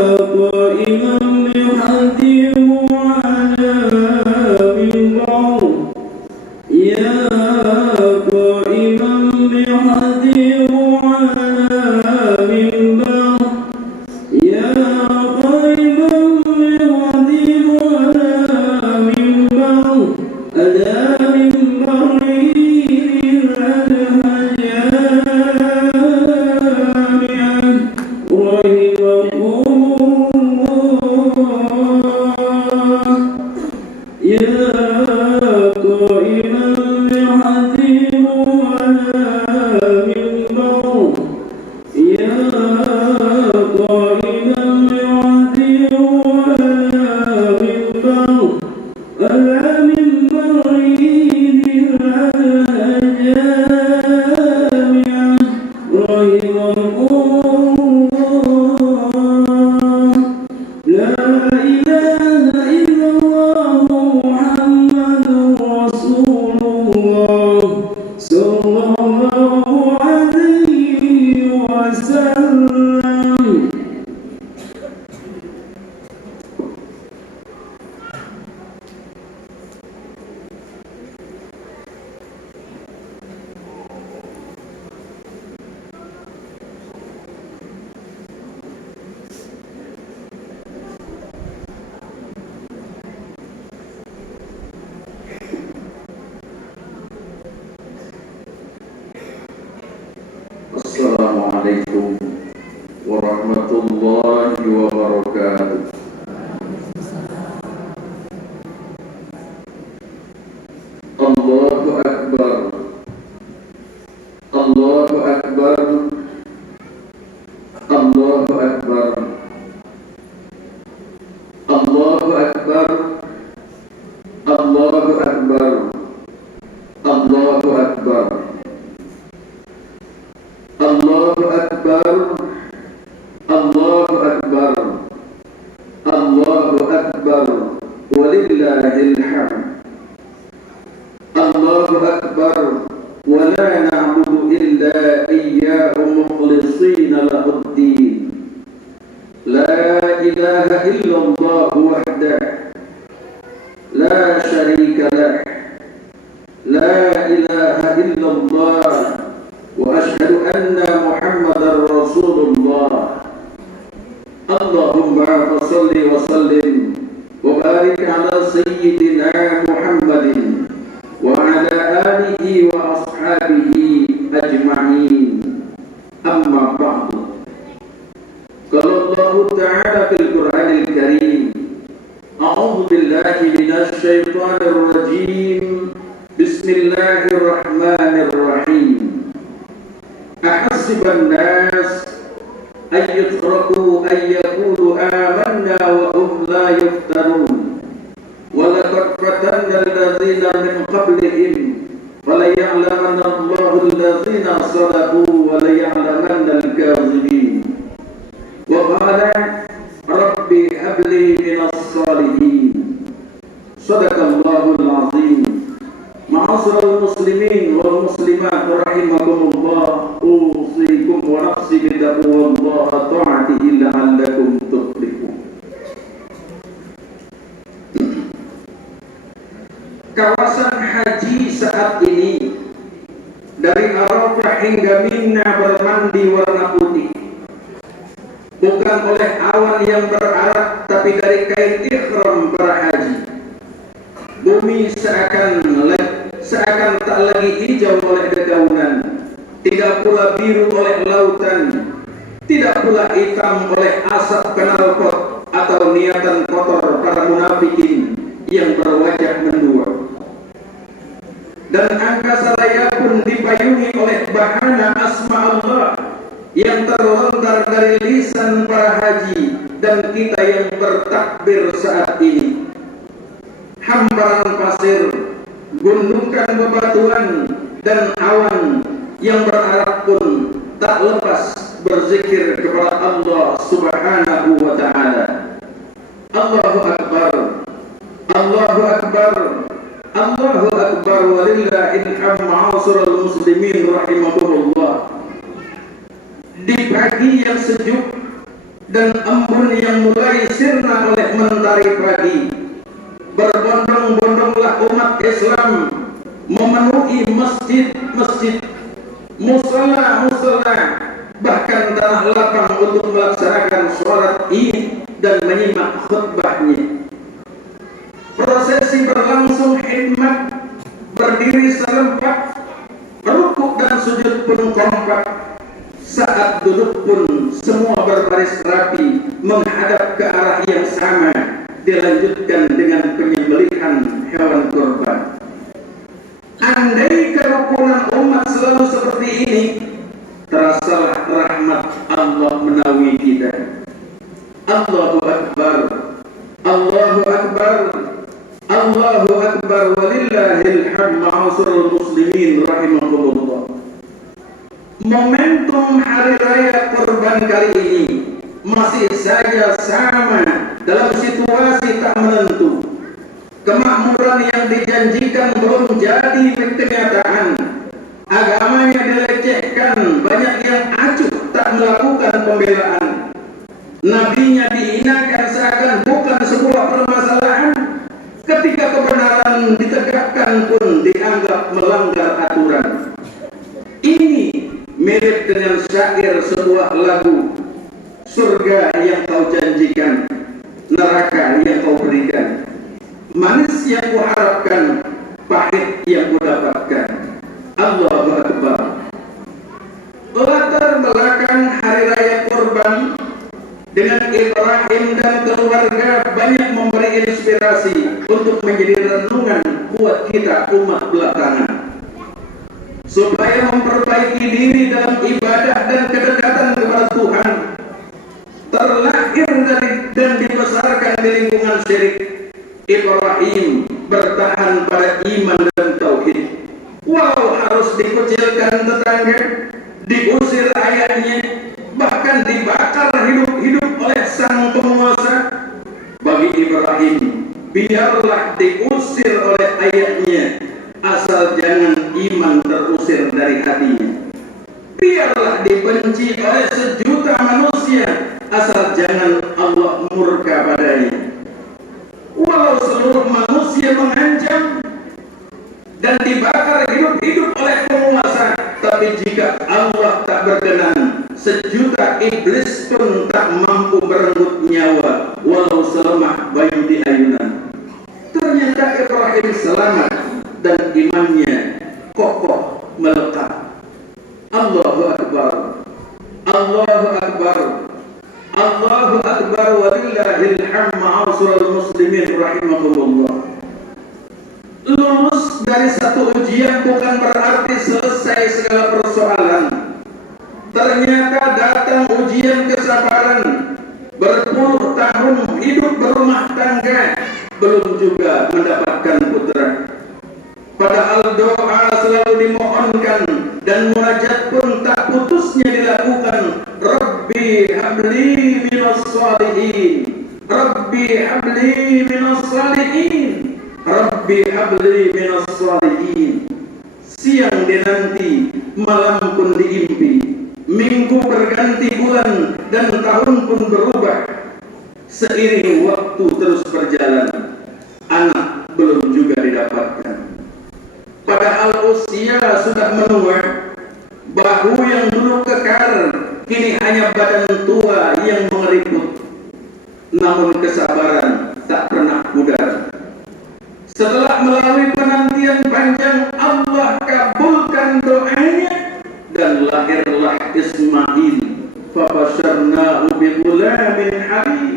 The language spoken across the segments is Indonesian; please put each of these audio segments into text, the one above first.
قائما يحدم على منبر يا قائما يحدم على منبر يا قائما يحدم على منبر على منبري Assalamualaikum warahmatullahi wabarakatuh. Allahu Akbar, Allahu Akbar, Allahu Akbar, Allahu Akbar, Allahu Akbar, Allahu Akbar, Allahu Akbar, Allahu Akbar, Allahu Akbar, walillahil hamd. Allahu Akbar, wa la na'budu illa iyyahu mukhlishina lahuddin. La ilaha illallah wahdahu la syarika lah. La ilaha illallah wa ashhadu anna Muhammadar Rasulullah. Allahumma salli wa sallim wa barik ala sayyidina Muhammadin wa ala alihi wa ashabihi ajma'in. Amma ba'du. Qala Allah Ta'ala fil Qur'anil Karim, a'udzu billahi minasy syaithanir rajim. Bismillahirrahmanirrahim. Ahasiban nas ay yutraku ay yaqulu amanna wa hum la yuftanun. Wa laqad fatanna allazina min qablihim fala ya'lamanna Allahu allazina sadaqu wa la ya'lamanna al-kadhibin. Wa qala rabbi habli minas salihin. Sadaqallahul azim. Ma'asyiral muslimin wal muslimat rahimakumullah, usikum wa nafsi bittaqwallahi ta'atihi la'allakum tuflihun. Kawasan haji saat ini dari Arafah hingga Mina bermandi warna putih, bukan oleh awan yang berarak, tapi dari kain ihram para haji. Bumi seakan tak lagi hijau oleh dedaunan, tidak pula biru oleh lautan, tidak pula hitam oleh asap knalpot atau niatan kotor para munafikin yang berwajah mendua. Dan angkasa raya pun dipayungi oleh bahana asma Allah yang terlontar dari lisan para haji dan kita yang bertakbir saat ini. Hamparan pasir, gundukan bebatuan, dan awan yang berarak pun tak lepas berzikir kepada Allah Subhanahu wa Ta'ala. Allahu Akbar, Allahu Akbar, Allahu Akbar, walillahil hamd. Ma'asyiral muslimin rahimakumullah. Di pagi yang sejuk, dan embun yang mulai sirna oleh mentari pagi. Berbondong-bondonglah umat Islam memenuhi masjid-masjid, musola-musola, bahkan tanah lapang untuk melaksanakan sholat Id dan menyimak khutbahnya. Prosesi berlangsung hikmat, berdiri serempak, rukuk dan sujud pun kompak. Saat duduk pun semua berbaris rapi menghadap ke arah yang sama, dilanjutkan dengan penyembelihan hewan kurban. Andai kerukunan umat selalu seperti ini, terasalah rahmat Allah menaungi kita. Allahu Akbar, Allahu Akbar, Allahu Akbar, walillahil hamd. Ma'asyiral muslimin rahimakumullah. Momentum hari raya kurban kali ini masih saja sama dalam situasi tak menentu. Kemakmuran yang dijanjikan belum jadi kenyataan. Agamanya dilecehkan, banyak yang acuh tak melakukan pembelaan. Nabinya dihinakan seakan bukan sebuah permasalahan. Ketika kebenaran ditegakkan pun dianggap melanggar aturan. Ini mirip dengan syair sebuah lagu. Surga yang kau janjikan, neraka yang kau berikan. Manis yang kuharapkan, pahit yang kudapatkan. Allahu Akbar. Latar belakang hari raya kurban dengan Ibrahim dan keluarga banyak memberi inspirasi untuk menjadi renungan buat kita umat belakangan, supaya memperbaiki diri dalam ibadah dan kedekatan kepada Tuhan. Terlahir dari dan dibesarkan di lingkungan syirik, Ibrahim bertahan pada iman dan tauhid. Walau harus dikucilkan tetangga, diusir ayahnya, bahkan dibakar hidup-hidup oleh sang penguasa, bagi Ibrahim biarlah diusir oleh ayahnya, asal jangan iman terusir dari hatinya. Biarlah dibenci oleh sejuta manusia, asal jangan Allah murka padanya. Walau seluruh manusia mengancam dan dibakar hidup-hidup oleh penguasa, tapi jika Allah tak berkenan, sejuta iblis pun tak mampu merenggut nyawa, walau selemah bayu di ayunan. Ternyata Ibrahim selamat dan imannya kokoh melekat. Allahu Akbar, Allahu Akbar, Allahu Akbar, walillahil hamd. Ma'asyiral muslimin rahimakumullah. Lulus dari satu ujian bukan berarti selesai segala persoalan. Ternyata datang ujian kesabaran. Berpuluh tahun hidup berumah tangga, belum juga mendapatkan putra. Padahal doa selalu dimohonkan dan munajat pun tak putusnya dilakukan. Rabbi habli minas salihin, Rabbi habli minas salihin, Rabbi habli minas salihin. Siang dinanti, malam pun diimpi, minggu berganti bulan dan tahun pun berubah. Seiring waktu terus berjalan, anak belum juga didapatkan. Padahal usia sudah menua, bahu yang dulu kekar kini hanya badan tua yang mengeriput. Namun kesabaran tak pernah pudar. Setelah melalui penantian panjang, Allah kabulkan doanya dan lahirlah Ismail. Fabasyarnahu bighulamin halim.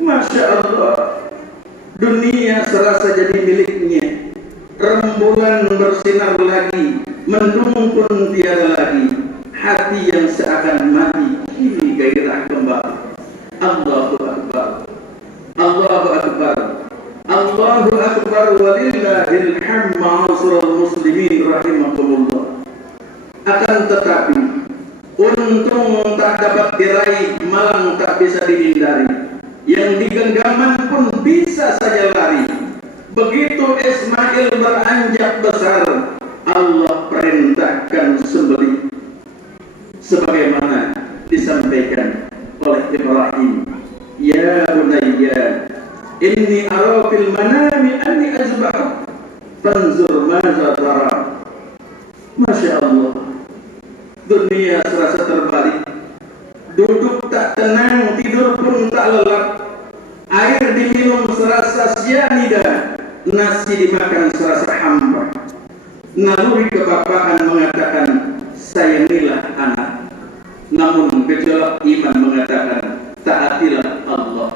Masya Allah, dunia serasa jadi miliknya. Rembulan bersinar lagi, mendung pun tiada lagi. Hati yang seakan mati kini gairah kembali. Allahu Akbar, Allahu Akbar, Allahu Akbar, walillahil hamd. Ma'asyiral muslimin rahimakumullah. Akan tetapi, untung tak dapat diraih, malang tak bisa dihindari. Yang digenggaman pun bisa saja lari. Begitu Ismail beranjak besar, Allah perintahkan sembelih, sebagaimana disampaikan oleh Ibrahim, ya bunayya inni ara fil manami anni azbahuk fanzur madza tara. Masya Allah, dunia serasa terbalik, duduk tak tenang, tidur pun tak lelap, air diminum serasa cyanida, nasi dimakan serasa hampa. Naluri kebapaan mengatakan sayangilah anak, namun gejolak iman mengatakan taatilah Allah.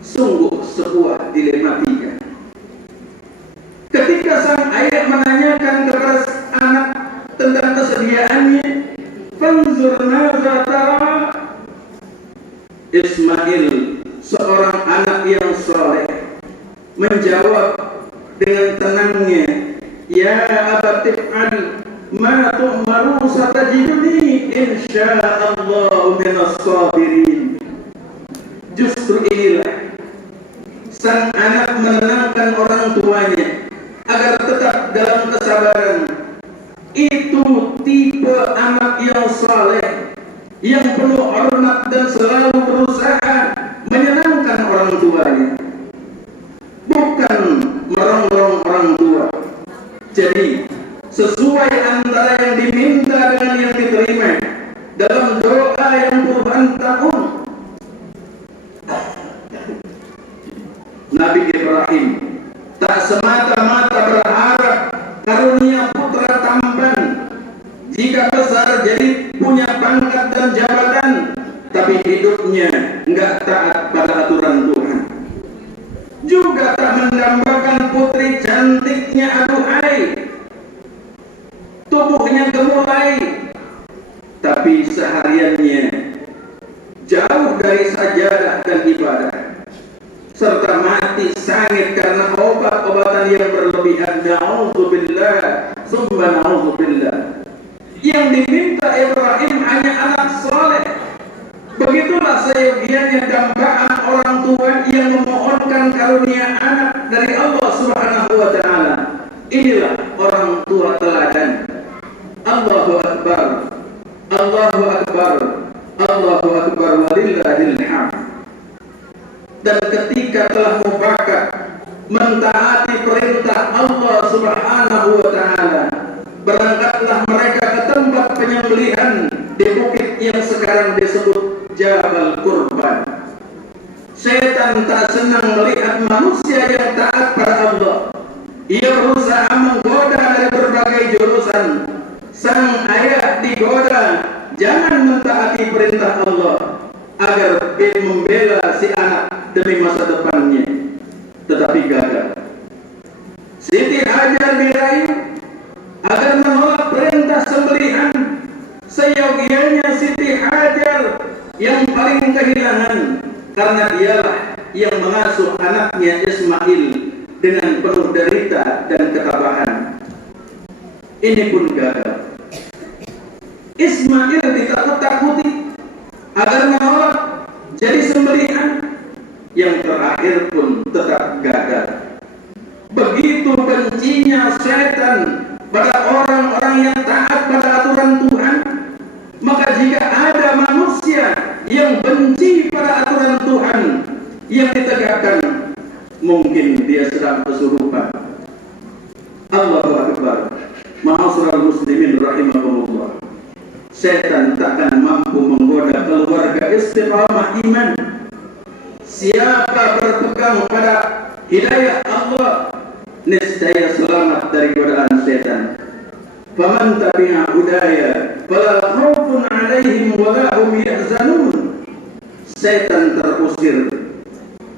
Sungguh sebuah dilematika. Ketika sang ayah menanyakan kepada anak tentang kesediaannya, fanzur madza tara. Ismail, seorang anak yang soleh, menjawab dengan tenangnya, ya abati if'al ma tu'maru satajiduni insyaallah minas sabirin. Justru inilah sang anak menenangkan orang tuanya agar tetap dalam kesabaran. Itu tipe anak yang saleh, yang penuh hormat dan selalu berusaha menyenangkan orang tuanya, bukan merongrong orang tua. Jadi sesuai antara yang diminta dengan yang diterima dalam doa yang puluhan tahun. Nabi Ibrahim tak semata-mata berharap karunia putra tampan, jika besar jadi punya pangkat dan jabatan, tapi hidupnya enggak taat pada aturan Tuhan. Juga tak mendambakan putri cantiknya aduhai, tubuhnya gemulai, tapi sehariannya jauh dari sajadah dan ibadah, serta mati sangit karena obat-obatan yang berlebihan. Na'udzubillah, summa na'udzubillah. Yang diminta Ibrahim hanya anak soleh. Begitulah seyogianya dambaan orang tua yang memohonkan karunia anak dari Allah Subhanahu wa Ta'ala. Inilah orang tua teladan. Allahu Akbar, Allahu Akbar, Allahu Akbar, walillahil hamd. Dan ketika telah mufakat mentaati perintah Allah Subhanahu wa Ta'ala, berangkatlah mereka ke tempat penyembelihan di bukit yang sekarang disebut Jabal Qurban. Setan tak senang melihat manusia yang taat pada Allah. Ia berusaha menggoda dari berbagai jurusan. Sang ayah digoda jangan mentaati perintah Allah agar membela si anak demi masa depannya, tetapi gagal. Siti Hajar dirayu agar menolak perintah sembelihan. Seyogianya Siti Hajar yang paling kehilangan, karena dialah yang mengasuh anaknya Ismail dengan penuh derita dan ketabahan. Ini pun gagal. Ismail ditakut-takuti agar menolak jadi sembelihan, yang terakhir pun tetap gagal. Begitu bencinya setan pada orang-orang yang taat pada aturan Tuhan, maka jika ada manusia yang benci pada aturan Tuhan yang ditegakkan, mungkin dia sedang kesurupan. Allahu Akbar. Ma'asyiral muslimin rahimahumullah. Setan takkan mampu menggoda keluarga istiqamah iman. Siapa berpegang pada hidayah Allah, niscaya selamat dari godaan setan. Faman tabi'a hudaya fala khaufun 'alaihim wa la hum yahzanun. Setan terusir.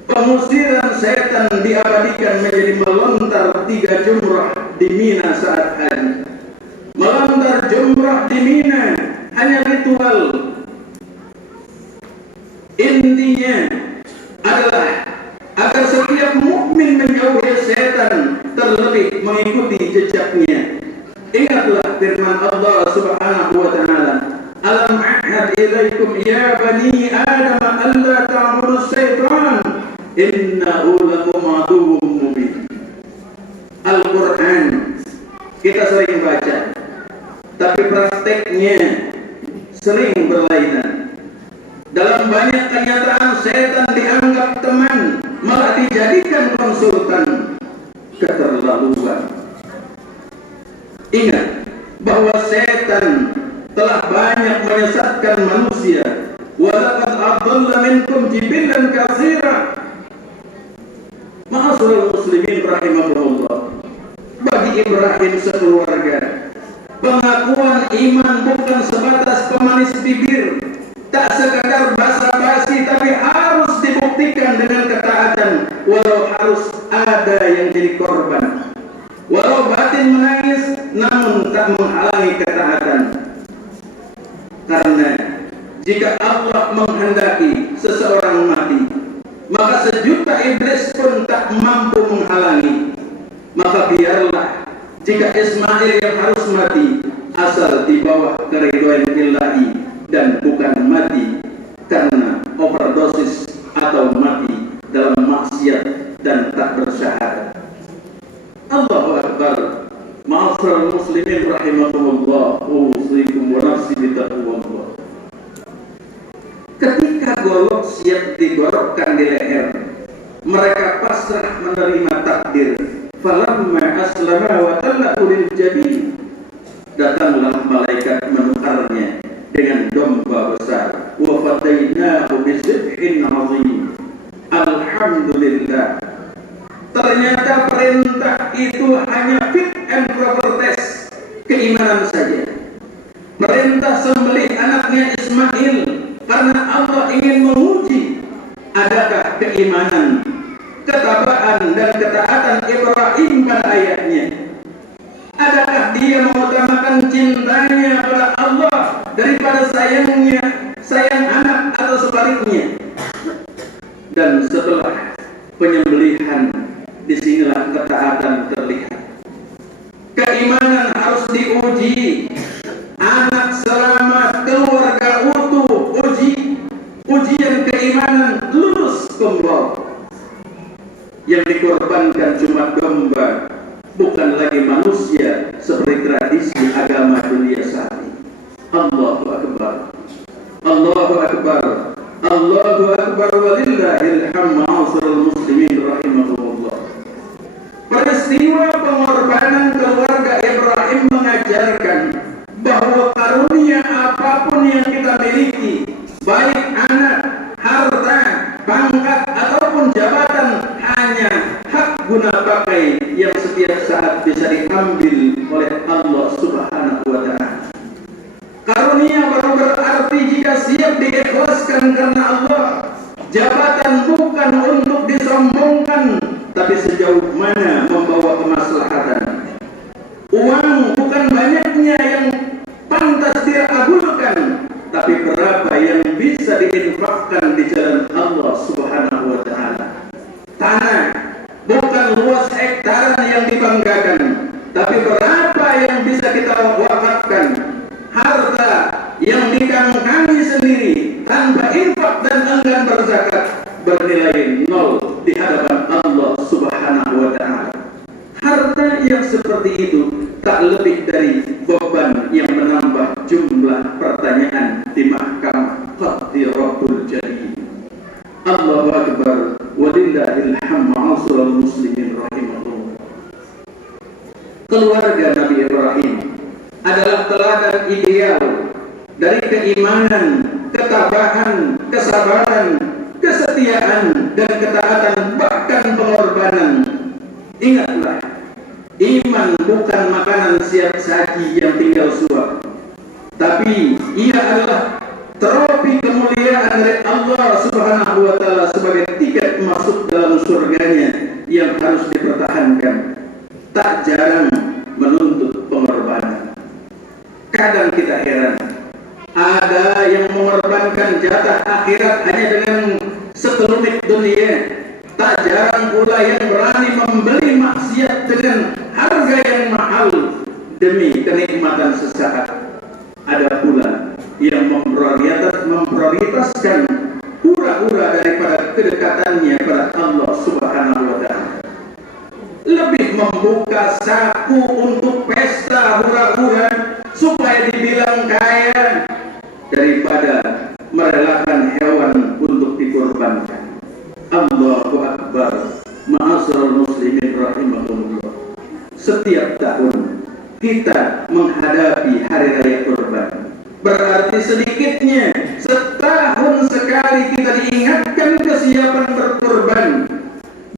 Pengusiran setan diabadikan menjadi melontar 3 jumrah di Mina saat haji. Melontar jumrah di Mina hanya ritual. Intinya adalah agar setiap mukmin menjauhi setan, terlebih mengikuti jejaknya. Ingatlah firman Allah Subhanahu wa Ta'ala, alam ahad ilaikum ya bani Adam alla ta'budu syaitan innahu lakum aduwwum mubin. Al-Quran kita sering baca, tapi prakteknya sering berlainan. Dalam telah banyak menyesatkan manusia. Wa laqad adalla minkum jibilan katsira. Ma'asyiral muslimin rahimahumullah. Bagi Ibrahim sekeluarga, pengakuan iman bukan sebatas pemanis bibir, tak sekadar basa-basi, tapi harus dibuktikan dengan ketaatan, walau harus ada yang jadi korban. Walau batin menangis, namun tak menghalangi ketaatan. Karena jika Allah menghendaki seseorang mati, maka sejuta iblis pun tak mampu menghalangi. Maka biarlah jika Ismail yang harus mati, asal di bawah keridhaan Ilahi dan bukan mati karena overdosis atau mati dalam maksiat dan tak bersyahadat. Allahu Akbar. Ma'asyiral muslimin rahimahumullah, usikum wa nafsi bitaqwallah. Ketika golok siap digorokkan di leher, mereka pasrah menerima takdir. Falamma aslama wa tallahu lil jabin. Datanglah malaikat menukarnya dengan domba besar. Wa fadainahu bizibhin azim. Alhamdulillah. Ternyata perintah itu hanya fit and proper test keimanan saja. Perintah sembelih anaknya Ismail karena Allah ingin menguji adakah keimanan, ketabahan dan ketaatan Ibrahim pada ayahnya. Adakah dia mengutamakan cintanya pada Allah daripada sayang anak atau sebaliknya? Dan setelah penyembelihan, disinilah ketaatan terlihat. Keimanan harus diuji. Anak selamat, keluarga utuh, ujian keimanan lulus kumlot. Yang dikorbankan cuma domba, bukan lagi manusia seperti tradisi agama dunia saat ini. Allahu Akbar. Allahu Akbar. Allahu Akbar walillahil hamd. Ma'asyiral muslimin rahimahumullah. Peristiwa pengorbanan keluarga Ibrahim mengajarkan bahwa karunia apapun yang kita miliki, baik anak, harta, pangkat ataupun jabatan, hanya hak guna pakai yang setiap saat bisa diambil oleh Allah Subhanahu wa ta'ala. Karunia baru berarti jika siap diikhlaskan karena Allah. Jabatan bukan untuk disombongkan, tapi sejauh mana membawa kemaslahatan. Uang bukan banyaknya yang pantas diagulkan, tapi berapa yang bisa diinfakkan di jalan Allah Subhanahu wa ta'ala. Tanah bukan luas hektaran yang dibanggakan, tapi berapa yang bisa kita wakafkan. Harta yang dikangkangi sendiri tanpa infak dan enggan berzakat bernilai nol di hadapan Allah Subhanahu wa ta'ala. Harta yang seperti itu tak lebih dari beban yang menambah jumlah pertanyaan di mahkamah Qadhi Rabbul Jalil. Allahu Akbar walillahil hamd. Ma'asyiral muslimin rahimahullah. Keluarga Nabi Ibrahim adalah teladan ideal dari keimanan, ketabahan, kesabaran, kesetiaan dan ketaatan, bahkan pengorbanan. Ingatlah, iman bukan makanan siap saji yang tinggal suap, tapi ia adalah trofi kemuliaan dari Allah Subhanahu wa ta'ala sebagai tiket masuk dalam surganya yang harus dipertahankan. Tak jarang menuntut pengorbanan. Kadang kita heran, ada yang mengorbankan jatah akhirat hanya dengan sekelumit dunia. Tak jarang pula yang berani membeli maksiat dengan harga yang mahal demi kenikmatan sesaat. Ada pula yang memprioritaskan hura-hura daripada kedekatannya pada Allah Subhanahu wa ta'ala. Lebih membuka saku untuk pesta hura-hura supaya dibilang kaya daripada merelakan hewan untuk dikorbankan. Allahu Akbar. Ma'asyiral muslimin rahimahumullah. Setiap tahun kita menghadapi hari raya kurban. Berarti sedikitnya setahun sekali kita diingatkan kesiapan berkorban.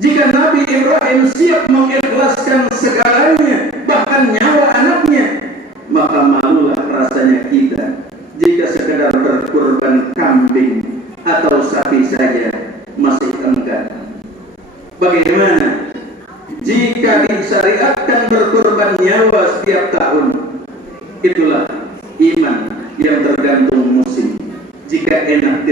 Jika Nabi Ibrahim siap mengikhlaskan segalanya, bahkan nyawa anaknya, maka malulah rasanya kita jika sekedar berkorban kambing atau sapi saja masih enggan. Bagaimana jika disyariatkan berkorban nyawa setiap tahun? Itulah iman yang tergantung musim. Jika enak